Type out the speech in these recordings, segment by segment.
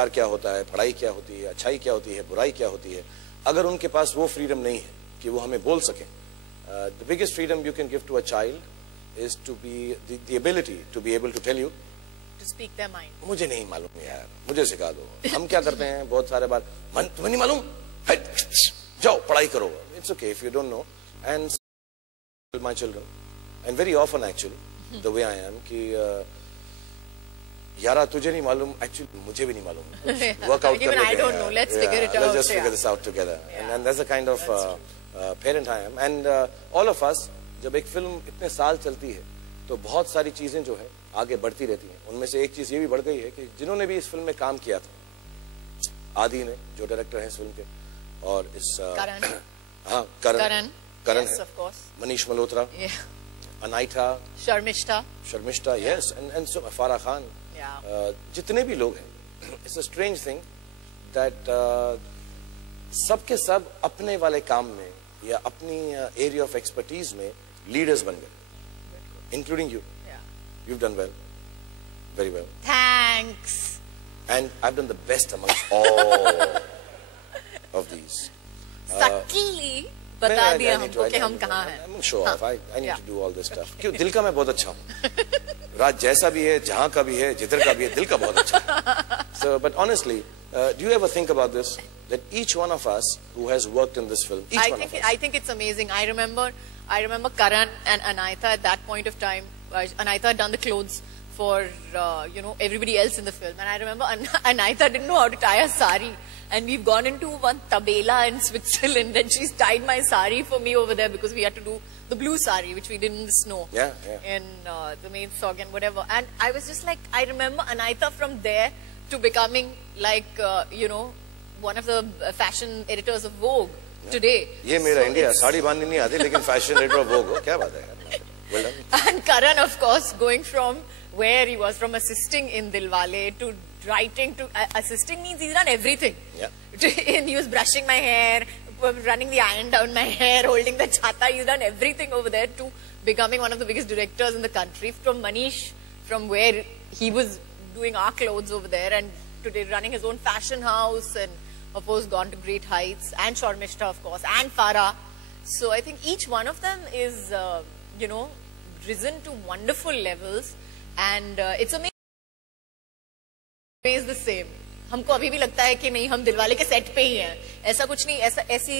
प्यार क्या होता है, पढ़ाई क्या होती है, अच्छाई क्या होती है, बुराई क्या होती है, अगर उनके पास वो फ्रीडम नहीं है कि वो हमें बोल सकें, the biggest freedom you can give to a child is to be the ability to be able to tell you to speak their mind. मुझे नहीं मालूम यार, मुझे सिखा दो। हम क्या करते हैं बहुत सारे बार, तुम्हें नहीं मालूम, जाओ पढ़ाई करो। It's okay if you don't know. And my children and very often actually the way I am कि यारा तुझे नहीं मालूम, एक्चुअली मुझे भी नहीं मालूम, work out Even I don't know, let's figure it out. Let's just figure this out together. And that's the kind of parent I am. And all of us, जब एक फिल्म इतने साल चलती है तो बहुत सारी चीजें जो है आगे बढ़ती रहती हैं। उनमें से एक चीज ये भी बढ़ गई है कि जिन्होंने भी इस फिल्म में काम किया था, आदि ने जो डायरेक्टर हैं इस फिल्म के, और इस हाँ करण है, मनीष मल्होत्रा, अनाइठा, शर्मिष्ठा, यस, एंड फारा खान, जितने भी लोग हैं, it's a strange thing that सबके सब अपने वाले काम में या अपनी एरिया ऑफ एक्सपर्टीज में लीडर्स बन गए, including you. You've done well, very well. Thanks. And I've done the best amongst all of these. Subtly बता दिया हमको कि हम कहाँ हैं. I'm sure of. I need to do all this stuff. क्यों, दिल का मैं बहुत अच्छा हूँ. राज जैसा भी है, जहाँ का भी है, जिधर का भी है, दिल का बहुत अच्छा है. So, but honestly, do you ever think about this? That each one of us who has worked in this film, I think it's amazing. I remember Karan and Anaita at that point of time. Anaita had done the clothes for everybody else in the film, and I remember Anaita didn't know how to tie a sari, and we've gone into one tabela in Switzerland, and she's tied my sari for me over there because we had to do the blue sari, which we did in the snow, in the main sog and whatever. And I was just like, I remember Anaita from there to becoming like one of the fashion editors of Vogue today. ये मेरा इंडिया, साड़ी बांधनी नहीं आती लेकिन fashion editor of वोग हो, क्या बात है यार. Well done. And Karan, of course, going from where he was, from assisting in Dilwale to writing to assisting means he's done everything. And he was brushing my hair, running the iron down my hair, holding the chata. He's done everything over there to becoming one of the biggest directors in the country. From Manish, from where he was doing our clothes over there, and today running his own fashion house, and of course gone to great heights. And Sharmishta, of course, and Farah. So I think each one of them is, risen to wonderful levels, and it's amazing. It's the same. हमको अभी भी लगता है कि नहीं हम दिलवाले के सेट पे ही हैं. ऐसा कुछ नहीं, ऐसी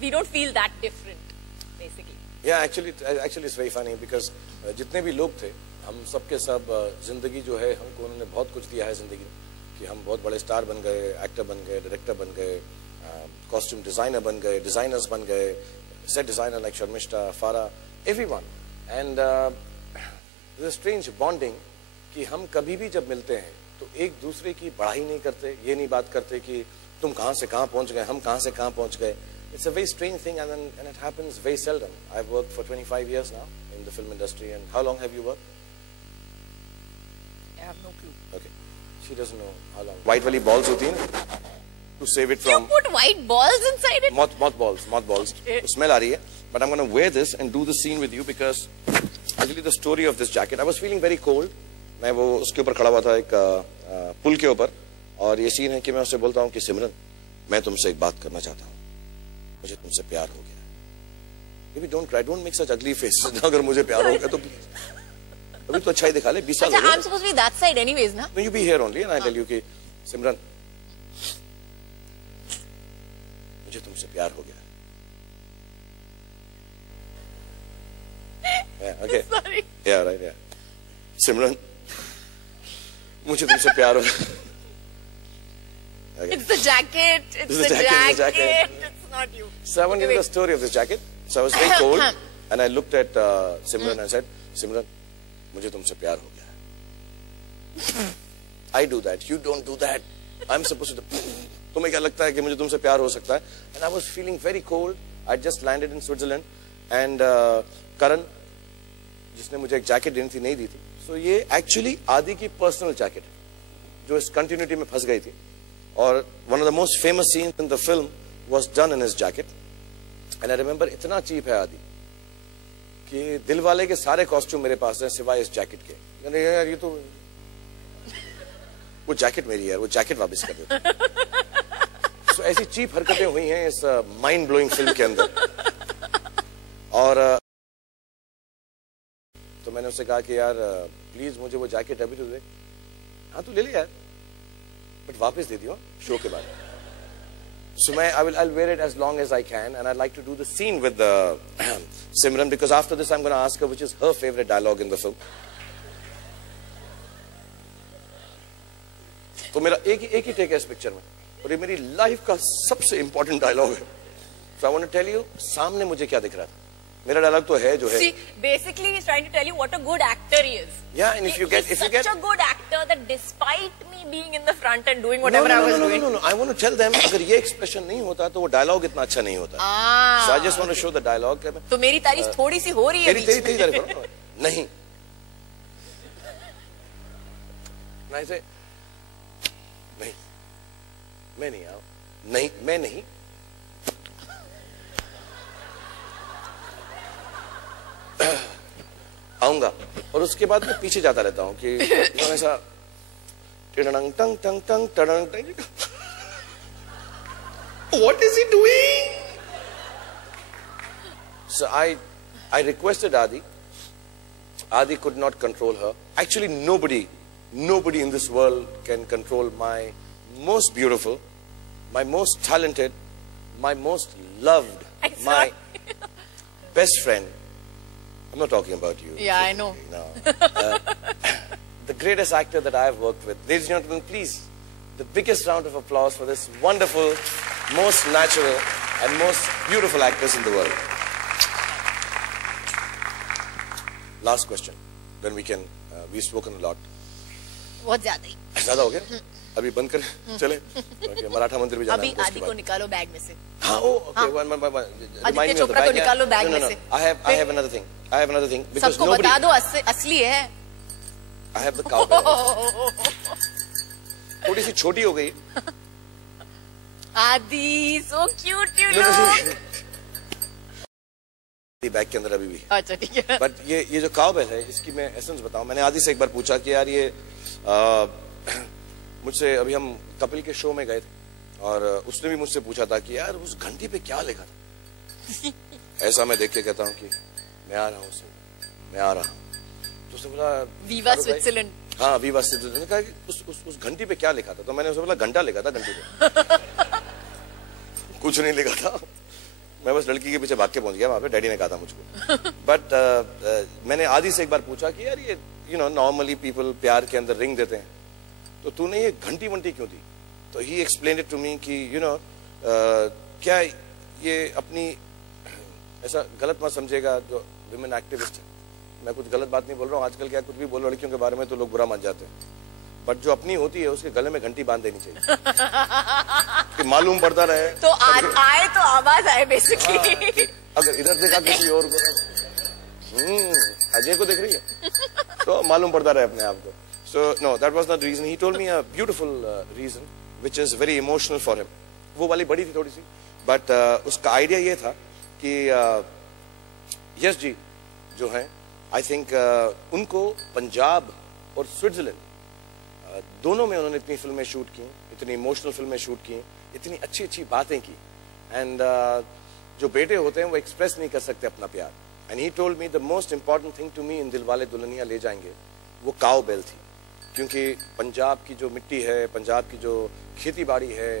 we don't feel that different, basically. Yeah, actually it's very funny because जितने भी लोग थे, हम सबके सब जिंदगी जो है हमको उन्होंने बहुत कुछ दिया है जिंदगी में, कि हम बहुत बड़े स्टार बन गए, एक्टर बन गए, डायरेक्टर बन गए, कॉस्ट्यूम डिजाइनर बन गए, डिजाइनर्स बन गए, सेट डिजाइनर लाइक शर्मिष्ठा, फारा, everyone. And there's a strange bonding कि हम कभी भी जब मिलते हैं तो एक दूसरे की बढ़ाई नहीं करते, ये नहीं बात करते कि तुम कहाँ से कहाँ पहुँच गए, हम कहाँ से कहाँ पहुँच गए. It's a very strange thing, and it happens very seldom. I've worked for 25 years now in the film industry. And how long have you worked? I have no clue. Okay, she doesn't know how long. White वाली balls होती है ना, to save it from. You put white balls inside it? Mothballs. तो smell आ रही है. But I'm going to wear this and do the scene with you because actually the story of this jacket. I was feeling very cold. मैं वो उसके ऊपर खड़ा हुआ था एक पुल के ऊपर, और ये सीन है कि मैं उससे बोलता हूँ कि सिमरन, मैं तुमसे एक बात करना चाहता हूँ, मुझे तुमसे प्यार हो गया. Maybe don't cry, don't make such ugly faces. अगर मुझे प्यार हो गया तो अभी तो अच्छा ही दिखा ले. 20 साल हो गए. I'm supposed to be that side anyways, ना? No, you be here only and I tell you कि सिमरन, मुझे तुमसे प्यार हो गया. Yeah, okay. Sorry. Yeah, right, yeah. Simran, मुझे तुमसे प्यार हो गया. Okay. It's the jacket. It's the jacket. It's not you. So I want to give you the story of this jacket. So I was very cold and I looked at Simran and said, Simran, मुझे तुमसे प्यार हो गया. I do that. You don't do that. I'm supposed to. तुम्हें क्या लगता है कि मुझे तुमसे प्यार हो सकता है? And I was feeling very cold. I just landed in Switzerland and Karan, जिसने मुझे एक जैकेट देनी थी, नहीं दी थी. So ये एक्चुअली आदि की पर्सनल जैकेट है जो इस कंटिन्यूटी में फंस गई थी, और one of the most famous scenes in the film was done in his jacket. And I remember इतना चीप है आदि कि दिलवाले के सारे कॉस्ट्यूम मेरे पास हैं सिवाय इस जैकेट के. यार ये तो वो जैकेट मेरी है, वो जैकेट वापस कर देता। So, ऐसी चीप हरकतें हुई हैं इस माइंड ब्लोइंग फिल्म के अंदर। और तो मैंने उससे कहा कि यार प्लीज मुझे वो जैकेट अभी तो दे। हाँ तू ले ले यार, बट वापस दे दियो शो के बाद। So I'll wear it as long as I can, and I'd like to do the scene with Simran, because after this I'm going to ask her which is her favorite dialogue in the film. तो मेरा एक ही टेक है इस पिक्चर में, और ये मेरी लाइफ का सबसे इंपॉर्टेंट डायलॉग है। So I want to tell you, सामने मुझे क्या दिख रहा था। मेरा डायलॉग तो है जो है। See, basically he's trying to tell you what a good actor he is. Yeah, and if you get such a good actor that despite me being in the front and doing whatever I was doing. No. I want to tell them अगर ये एक्सप्रेशन नहीं होता तो वो डायलॉग इतना अच्छा नहीं होता। So I just want to show the dialogue। तो मेरी तारीफ थोड़ी सी हो रही है। तेरी तारीफ करो। नहीं। मैं इसे नहीं, मैं नहीं आऊँ, नहीं, मैं नहीं। आऊंगा, और उसके बाद मैं पीछे जाता रहता हूँ कि ऐसा टंग टंग टंग टंग टंग टंग। What is he doing? So I requested Adi. Adi could not control her. Actually, nobody in this world can control my most beautiful, my most talented, my most loved, my best friend. I'm not talking about you. Yeah, I know. No. The greatest actor that I have worked with. Ladies and gentlemen, please, the biggest round of applause for this wonderful, most natural and most beautiful actress in the world. Last question. Then we can, we've spoken a lot. बहुत ज़्यादा ही। ज़्यादा हो गया? अभी बंद कर चले? Okay, मराठा मंदिर भी जाना है। अभी आदि को निकालो बैग में से। हाँ, okay, one. आदित्य चोपड़ा को निकालो बैग में से। I have another thing. Because सबको बता दो असली है। I have the cowbell. थोड़ी सी छोटी हो गई। आदि, so cute you look. Bag के अंदर अभी भी। अच्छा ठीक है। बट ये जो काउबेल है, इसकी मैं एसेंस बताऊं। मैंने आदि से एक बार पूछा कि यार ये मुझसे अभी हम कपिल के शो में गए थे, और उसने भी मुझसे पूछा था कि यार उस घंटी पे क्या लिखा था। ऐसा मैं देख के कहता हूँ कि मैं आ रहा हूँ, मैं आ रहा हूँ। तो उसने बोला वीवा स्विट्जरलैंड। हाँ, वीवा स्विट्जरलैंड। ने कहा कि उस घंटी पे क्या लिखा था। तो मैंने उसे बोला घंटा लिखा था घंटी पे। कुछ नहीं लिखा था। मैं बस लड़की के पीछे भाग के पहुंच गया वहां पे, डैडी ने कहा था मुझको। बट मैंने आदि से एक बार पूछा कि यार ये नॉर्मली पीपल प्यार के अंदर रिंग देते हैं, तो तूने ये घंटी वंटी क्यों दी। तो ही एक्सप्लेन इट टू मी कि क्या ये अपनी, ऐसा गलत मत समझेगा जो विमेन एक्टिविस्ट है, मैं कुछ गलत बात नहीं बोल रहा हूँ। आजकल क्या कुछ भी बोलो लड़कियों के बारे में तो लोग बुरा मान जाते हैं, बट जो अपनी होती है उसके गले में घंटी बांध देनी चाहिए कि मालूम पड़ता रहे। तो आए तो आवाज आए बेसिकली। अगर इधर देखा किसी और को, अजय को देख रही है, तो मालूम पड़ता रहे अपने आप को। So no, that was not the reason. He told me a beautiful reason which is very emotional for him. वो वाली बड़ी थी थोड़ी सी, बट उसका आइडिया ये था कि यस जी जो है, आई थिंक उनको पंजाब और स्विट्जरलैंड दोनों में उन्होंने इतनी फिल्में शूट की, इतनी इमोशनल फिल्में शूट की, इतनी अच्छी अच्छी बातें की, एंड जो बेटे होते हैं वो एक्सप्रेस नहीं कर सकते अपना प्यार। And he told me the most important thing to me in Dilwale Dulhania Le Jayenge, वो काउ बेल थी। क्योंकि पंजाब की जो मिट्टी है, पंजाब की जो खेती बाड़ी है,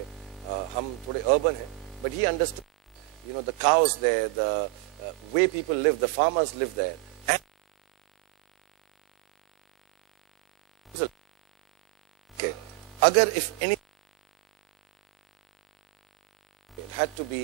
हम थोड़े अर्बन हैं, but he understood the cause there, the way people live, the farmers live there. Agar if any, it had to be